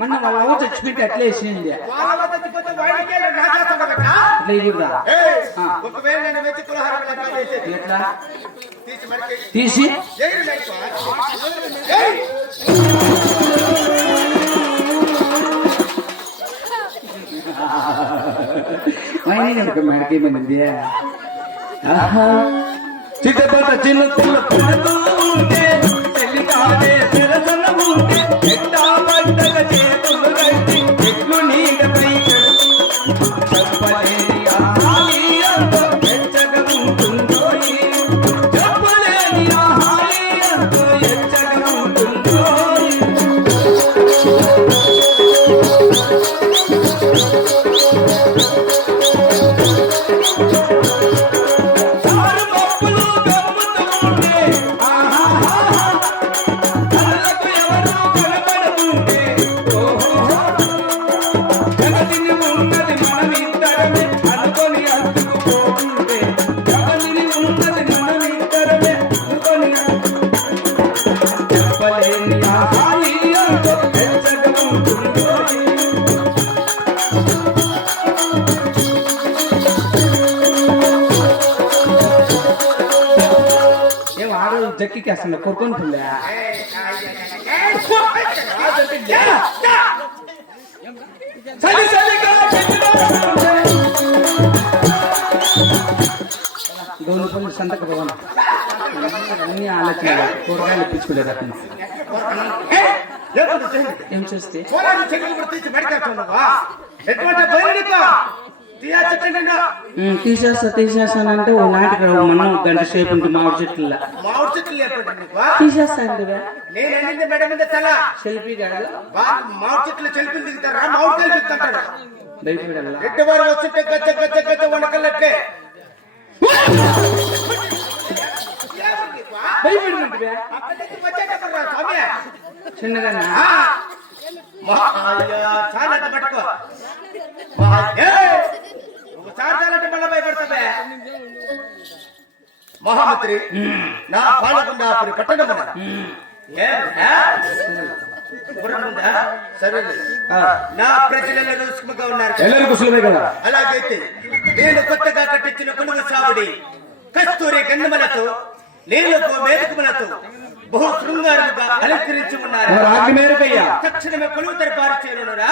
మొన్న వాళ్ళ అవ్వ చచ్చిపోయింటే అట్లే వేసింది ఎట్లా తీసి మెడకేమైంది చిట్టపట చిన్న పిల్ల పుడుతుంటే చెల్లి కాదే పెరసన ఉంటే ఎట్టా పంటగ చేతులు కట్టి చెట్లు నీడపై చెప్పలేని ఆహాలి అంతో ఎచ్చగా ఉంటుందో చెప్పలేని ఆహాలి అంతో ఎచ్చగా ఉంటుందో జక్కి అసలు కొడుకుంటుందా గౌరవ సంతక భవన్ అన్ని ఆలోచన కూరగాయలు ఇప్పించుకోలేదు అతను ఏం చేస్తే తీసేస్తానంటే ఓ నాటికి మనం గంట సేపు ఉంటుంది మామిడి చెట్లు తీసేస్తాను సెల్ఫీ కాదు మామిడి చెట్లు సెల్ఫీ దిగుతారా మామిడి దిగుతారా వనకల్లట్లే చిన్నగా పట్టుకో చాలంటే మళ్ళా భయపడతావే మహామంత్రి నా పాలకుండాపురి పట్టణం సరే నా ప్రజలలో సుఖంగా ఉన్నారు అలాగైతే నేను కొత్తగా కట్టించిన కొనుగోలు సావుడి కస్తూరి గంధములతో నీళ్లతో మేధకములతో బహు శృంగారముగా అలంకరించి ఉన్నారు తక్షణమే కొలువు తరపారు చేరునురా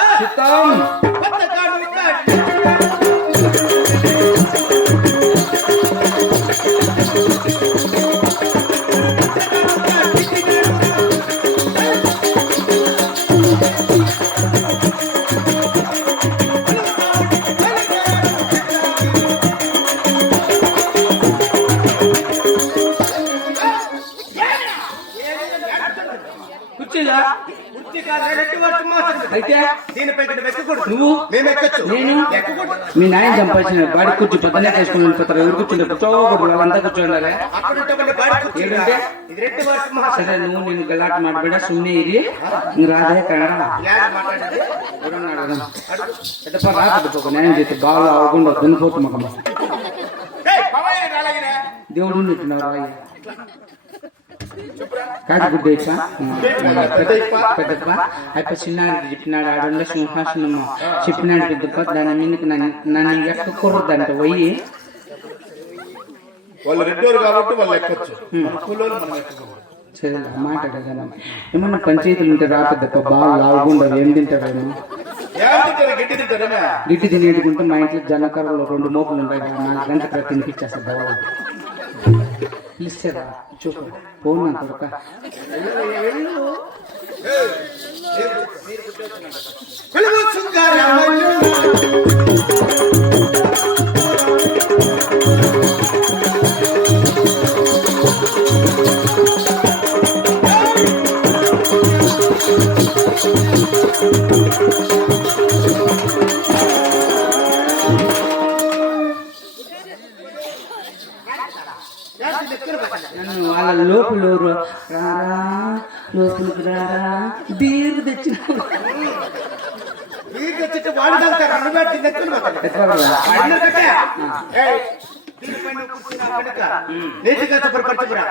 అయితే దీనిపై నువ్వు నేను మీ నాయన చంపాల్సిన బాడీ కూర్చు పక్కనే చేసుకుని వెళ్ళిపోతారు ఎవరు కూర్చుంటే కూర్చోకూడదు వాళ్ళంతా కూర్చోండాలి సరే నువ్వు నేను గలాట్ మాట్లాడా సుమ్నే ఇది రాదే కన్నడ రాకపోక న్యాయం చేస్తే బాగా అవ్వకుండా దున్నిపోతు మొక్క దేవుడు ఉంటున్నారు కాదుగుడ్డ పెద్దప్ప అయిపోయి చిన్నాడికి చెప్పినాడు ఆడుండే సింహాసనము చెప్పినాడు పెద్దప్ప దాని మీదకి నన్ను ఎక్కకూడదంట పోయి సరే మాట కదా ఏమన్నా పంచాయతీలు ఉంటే రా పెద్దప్ప బాగా లావుగుండదు ఏం తింటారేమో గిట్టి తినేటుకుంటే మా ఇంట్లో జనకరలో 2 మోపులు ఉంటాయి 4 గంటలు తినిపించేస్తా బాగా ఇస్తారా చూపు పోనా కొడుక నన్ను వాళ్ళ లోపల రారా లోపలికి రారా బీరు తెచ్చిన తెచ్చి వాడు తాగుతారు అన్ను పెట్టి నెత్తులు దీనిపైన కూర్చున్నా కనుక నీతిగా శుభ్రపరచుకురా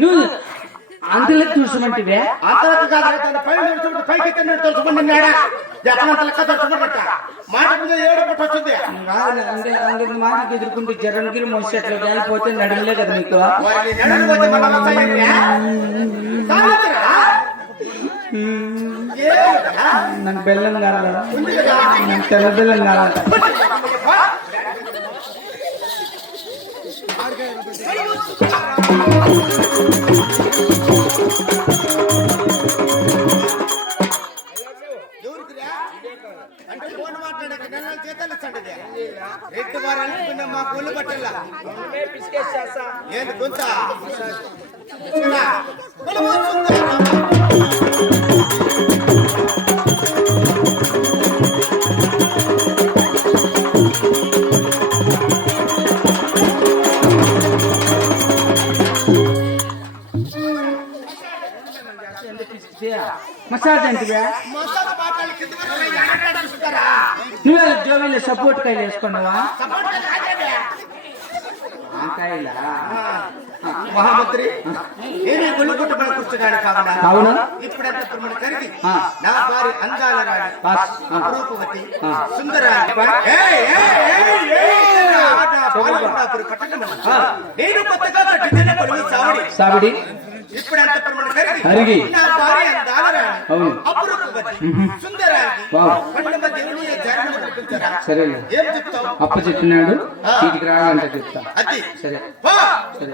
నువ్వు అంతలకు చూసమంటివే అంతలకు కాదు పైకి తెలుసుకున్నాడా ఎక్కడంత లెక్క తెలుసుకున్నట్ట మాట మీద ఏడు పుట్ట వచ్చింది అందుకు మాటకి ఎదుర్కొంటూ జరంగిరి మోసేట్లు వెళ్ళిపోతే నడమలే కదా నీకు నన్ను బెల్లం కావాల నన్ను తెల్ల బెల్లం కావాల అంటే ఫోన్ మాట్లాడక నెలలు చేతాలు ఇస్తాండి రెడ్డి వారు అనుకున్న మా ఒళ్ళు పట్టల్లా ఏంటి కొంత మసాజ్ అంటే నువ్వే జోబీలో సపోర్ట్ కాయలు వేసుకున్నావా మహామంత్రి నేనే గుళ్ళు కుటుంబం కూర్చున్నాను కావున ఇప్పుడంతా మన కరిగి నా వారి అందాల రాణి రూపవతి సుందరాణి నేను కొత్తగా కట్టిన సావిడి ఇప్పుడంతా మన కరిగి నా వారి అందాల రాణి అపురూపవతి సుందరాణి సరే ఏం చెప్తావు అప్ప చెప్పినాడు వీటికి రావాలంటే చెప్తా అది సరే సరే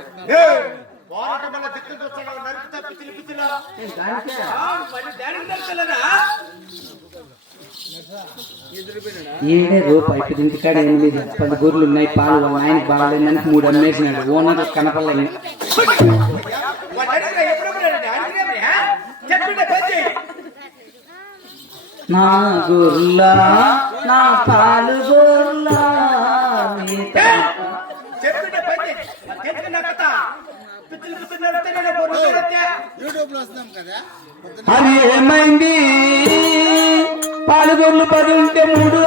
ఏడే రూపాయి ఇప్పుడు ఇంటికాడ 8-10 గొర్రెలు ఉన్నాయి పాలు వాళ్ళ ఆయనకి బాగాలేదని 3 అమ్మేసినాడు ఓనర్ కనపడలేదు నా గొర్రెలా నా పాలు గొర్రెలా అది ఏమైంది పాలు గొర్రెలు 10 ఉంటే 3